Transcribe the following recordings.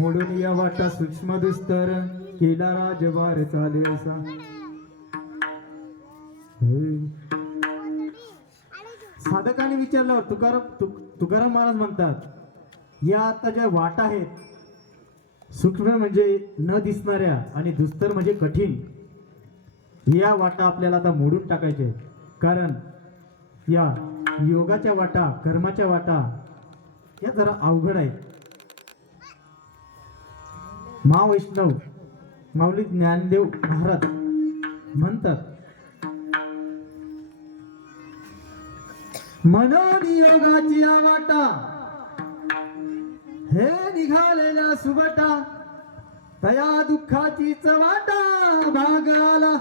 मोडून या वाटा सूक्ष्म दुस्तर केला राजवार चाले असा. साधकाने विचारल्यावर तुकाराम महाराज म्हणतात या आता ज्या वाटा आहेत सूक्ष्म म्हणजे न दिसणाऱ्या आणि दुस्तर म्हणजे कठीण, या वाटा आपल्याला आता मोडून टाकायच्या आहेत. कारण या योगाच्या वाटा कर्माच्या वाटा या जरा अवघड आहेत. महावैष्णव माऊली ज्ञानदेव महाराज म्हणतात मनोन योगाची वाटा हे निघालेला सुबटा तया दुःखाची वाटा भाग आला.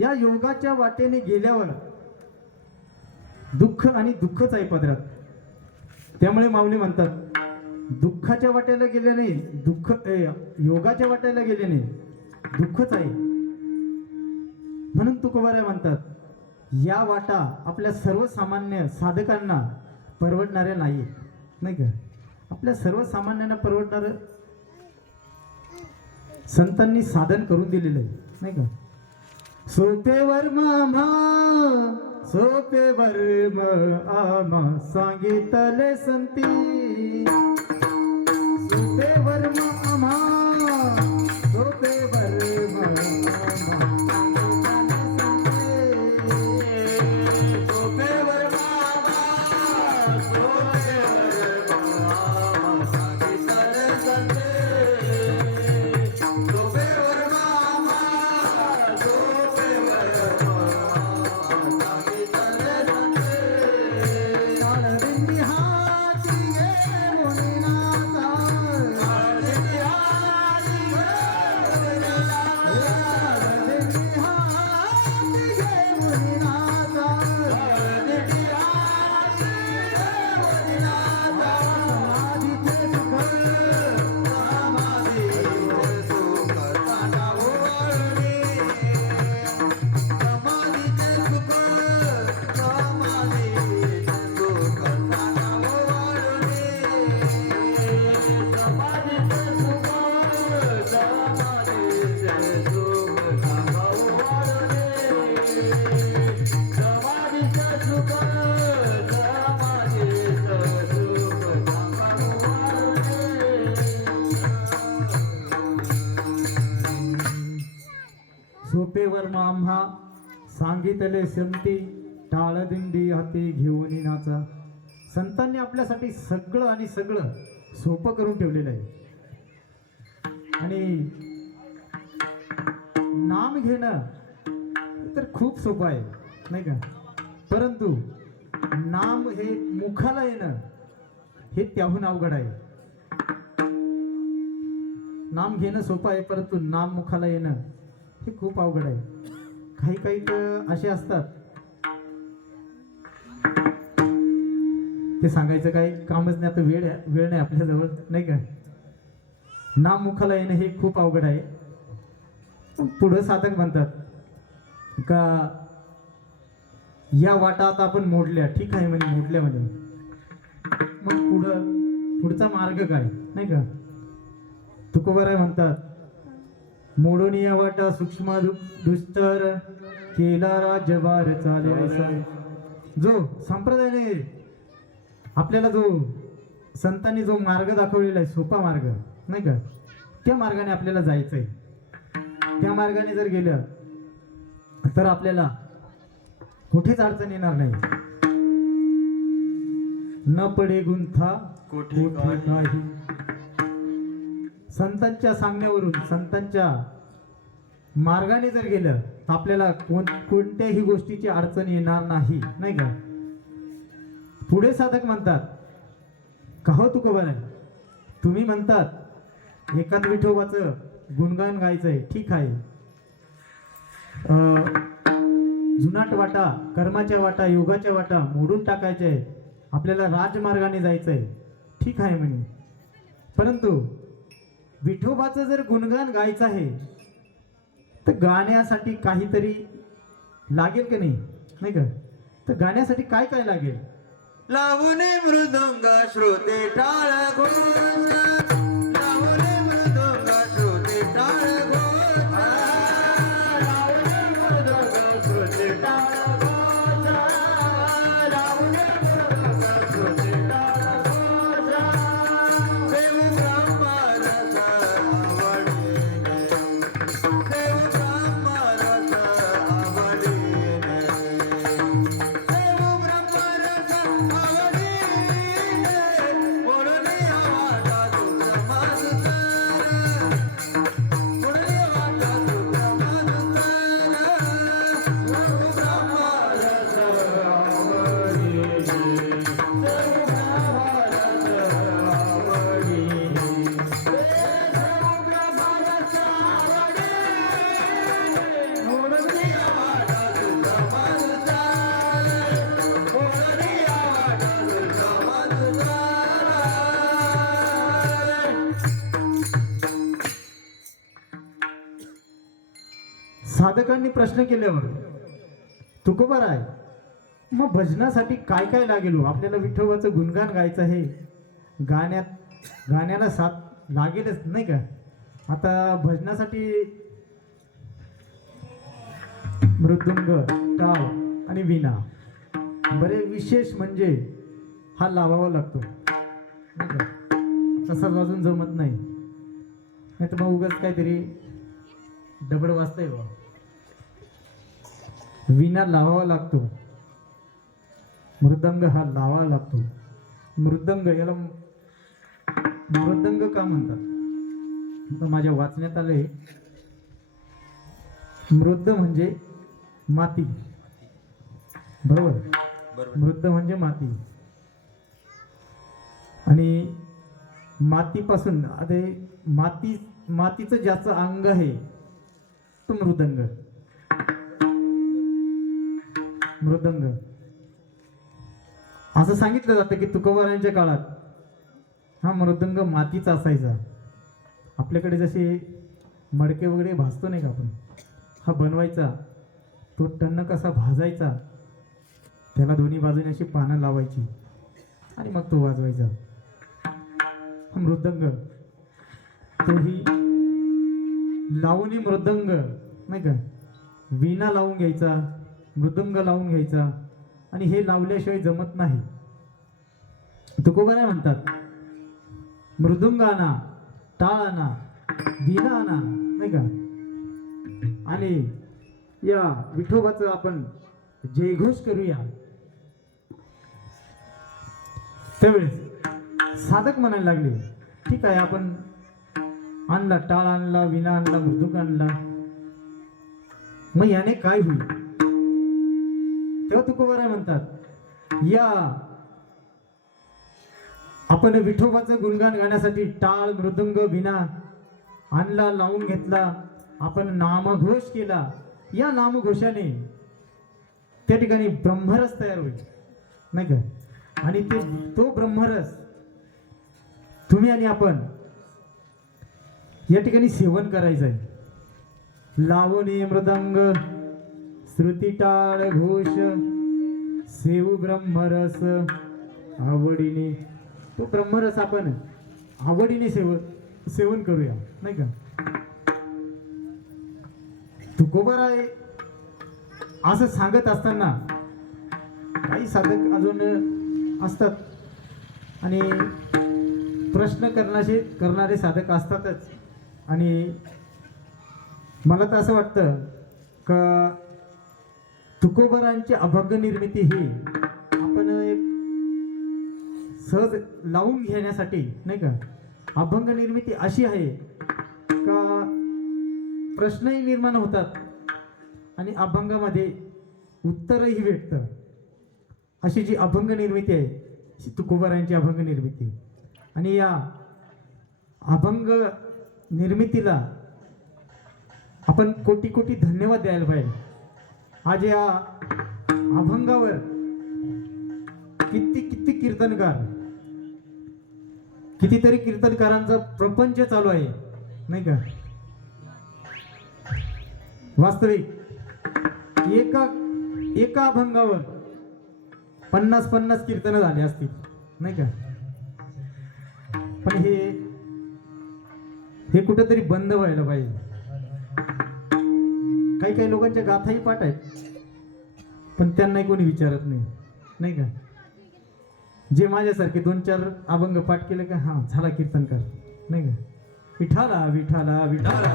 या योगाच्या वाटेने गेल्यावर दुःख आणि दुःखच आहे पदरात. त्यामुळे माऊली म्हणतात दुःखाच्या वाट्याला गेल्याने दुःख, योगाच्या वाट्याला गेल्याने दुःखच आहे. म्हणून तुकोबाराय म्हणतात या वाटा आपल्या सर्वसामान्य साधकांना परवडणाऱ्या नाही, नाही का. आपल्या सर्वसामान्यांना परवडणारं संतांनी साधन करून दिलेलं आहे, नाही का. सोपेवर मामा सोपेवर आमा सांगितले संती, सोपेवर मामा सोपेवर सोपेवर आम्हा सांगितले संती टाळदिंडी हाती घेऊन नाचा. संतांनी आपल्यासाठी सगळं आणि सगळं सोपं करून ठेवलेलं आहे. आणि नाम घेणं तर खूप सोपं आहे नाही का, परंतु नाम हे मुखाला येणं हे त्याहून अवघड आहे. नाम घेणं सोपं आहे, परंतु नाम मुखाला येणं हे खूप अवघड आहे. काही काही तर असे असतात, ते सांगायचं काही कामच नाही, आता वेळ नाही आपल्याजवळ नाही का. नाम मुखाला येणं हे खूप अवघड आहे. पुढं साधक म्हणतात का या वाटा आता आपण मोडल्या, ठीक आहे म्हणे, मोडल्या म्हणे, मग पुढचा मार्ग काय नाही का. तुकोबाराय म्हणतात मोडून या वाटा सूक्ष्म दुस्तर केला राज्यभार चाले ऐसा. जो संप्रदायाने आपल्याला जो संतांनी जो मार्ग दाखवलेला आहे, सोपा मार्ग नाही का, त्या मार्गाने आपल्याला जायचंय. त्या मार्गाने जर गेलं तर आपल्याला कुठेच अडचण येणार नाही. न पडे गुंथा कोठे काही. संतांच्या सांगण्यावरून, संतांच्या मार्गाने जर गेलं तर आपल्याला कोणत्याही गोष्टीची अडचण येणार नाही नाही का. पुढे साधक म्हणतात का हो तुकोबाराय, तुम्ही म्हणतात एकाच विठोबाचं गुणगान गायचंय, ठीक आहे. जुनाट वाटा, कर्माच्या वाटा, योगाच्या वाटा मोडून टाकायच्या आहे, आपल्याला राजमार्गाने जायचंय, ठीक आहे म्हणे. परंतु विठोबाचं जर गुणगान गायचं आहे तर गाण्यासाठी काहीतरी लागेल की नाही का. तर गाण्यासाठी काय काय लागेल. लावणे मृदंग श्रोते टाळ घोष, लावणे मृदंग श्रोते टाळ घोष, लावणे मृदंग श्रोते टाळ घोष, लावणे मृदंग श्रोते टाळ घोष. देव ब्रह्मा रस आवडीने, देव ब्रह्मा रस आवडीने, देव ब्रह्मा रस साधकांनी प्रश्न केल्यावर तुकोबाराय मग भजनासाठी काय काय लागेल. आपल्याला विठोबाचं गुणगान गायचं आहे, गाण्याला साथ लागेलच नाही का. आता भजनासाठी मृदुंग, टाळ आणि वीणा, बरे विशेष म्हणजे हा लावावा लागतो नाही का. तसा वाजून जमत नाही, नाही तर मग उगाच काहीतरी दगड वाजतंय बा. वीणा लावावा लागतो, मृदंग हा लावावा लागतो. मृदंग याला मृदंग का म्हणतात तर माझ्या वाचण्यात आले मृद म्हणजे माती, बरोबर. मृद म्हणजे माती, आणि मातीपासून आता मातीचं ज्याचं अंग आहे तो मृदंग. मृदंग असं सांगितलं जातं की तुकोबारायांच्या काळात हा मृदंग मातीचा असायचा. आपल्याकडे जसे मडके वगैरे भाजतो नाही का आपण, हा बनवायचा, तो टन्न कसा भाजायचा, त्याला दोन्ही बाजूने अशी पानं लावायची आणि मग तो वाजवायचा. हा मृदंग, तोही लावणी मृदंग नाही का. वीणा लावून घ्यायचा, मृदंग लावून घ्यायचा, आणि हे लावल्याशिवाय जमत नाही. तुकोबाराय म्हणतात मृदुंग आणा, टाळ आणा, वीणा आणा नाही का, आणि या विठोबाचं आपण जयघोष करूया. त्यावेळेस साधक म्हणायला लागले ठीक आहे, आपण आणला, टाळ आणला, वीणा आणला, मृदुंग आणला, मग याने काय होईल. तेव्हा तुकोबाराय म्हणतात या आपण विठोबाचं गुणगान गाण्यासाठी टाळ मृदुंग वीणा आणला, लावून घेतला, आपण नामघोष केला. या नामघोषाने त्या ठिकाणी ब्रह्मरस तयार होईल नाही का. आणि तो ब्रह्मरस तुम्ही आणि आपण या ठिकाणी सेवन करायचं आहे. लावणी मृदंग श्रुती टाळ घोष सेवू ब्रह्मरस आवडीने. तो ब्रह्मरस आपण आवडीने सेवन करूया नाही का. तुकोबाराय असं सांगत असताना काही साधक अजून असतात आणि प्रश्न करणारे साधक असतातच. आणि मला तर असं वाटतं का तुकोबारांची अभंग निर्मिती ही आपण एक सहज लावून घेण्यासाठी नाही का. अभंग निर्मिती अशी आहे का प्रश्नही निर्माण होतात आणि अभंगामध्ये उत्तरही भेटतं. अशी जी अभंग निर्मिती आहे ती तुकोबारांची अभंग निर्मिती. आणि या अभंग निर्मितीला आपण कोटी कोटी धन्यवाद द्यायला पाहिजे. आज या अभंगावर किती कीर्तनकार, कितीतरी कीर्तनकारांचा प्रपंच चालू आहे नाही का. वास्तविक एका अभंगावर 50 कीर्तन झाले असतील नाही का. पण हे कुठेतरी बंद व्हायला पाहिजे. काही लोकांच्या गाथाही पाठ आहेत पण त्यांनाही कोणी विचारत नाही का. जे माझ्यासारखे 2-4 अभंग पाठ केले का हा झाला कीर्तनकार नाही का. विठाला विठाला विठाला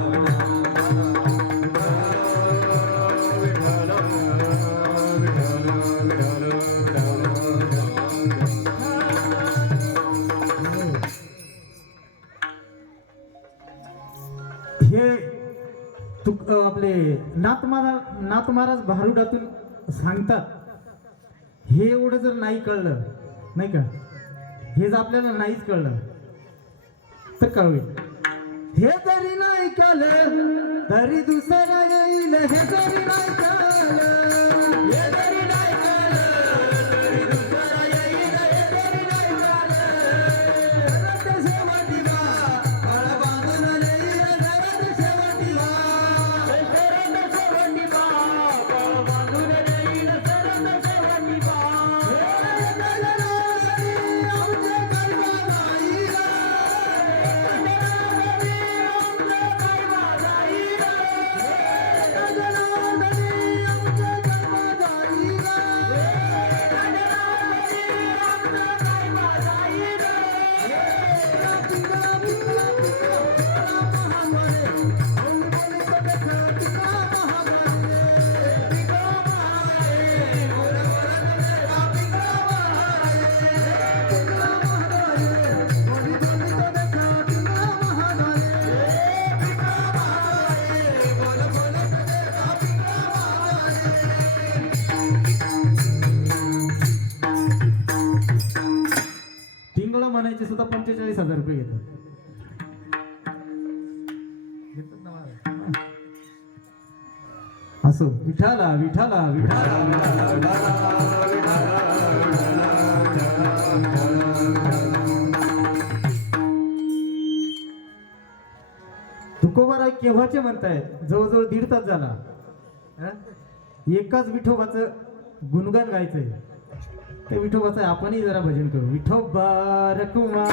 हे आपले नाथ महाराज भारुडातून सांगतात. हे एवढं जर नाही कळलं नाही का, हे जर आपल्याला नाहीच कळलं तर काय होईल. हे जरी नाही कळलं तरी दुसरा येईल. हे जरी नाही कळलं, हे जरी नाही कळलं तरी दुसरा येईल. हे जरी नाही कळलं घरात शेवटी बा काळ बांधून येईल. घरात शेवटी बा घरात शेवटी बा काळ बांधून येईल. घरात शेवटी बा म्हणायचे सुद्धा 45,000 रुपये घेतात ना महाराज. असो विठाला विठाला विठाला तुकोबाराय केव्हाचे म्हणतायत. जवळजवळ 1.5 तास झाला. एकाच विठोबाचं गुणगान गायचंय. ते विठोबाचं आपणही जरा भजन करू. विठोबा रखुमा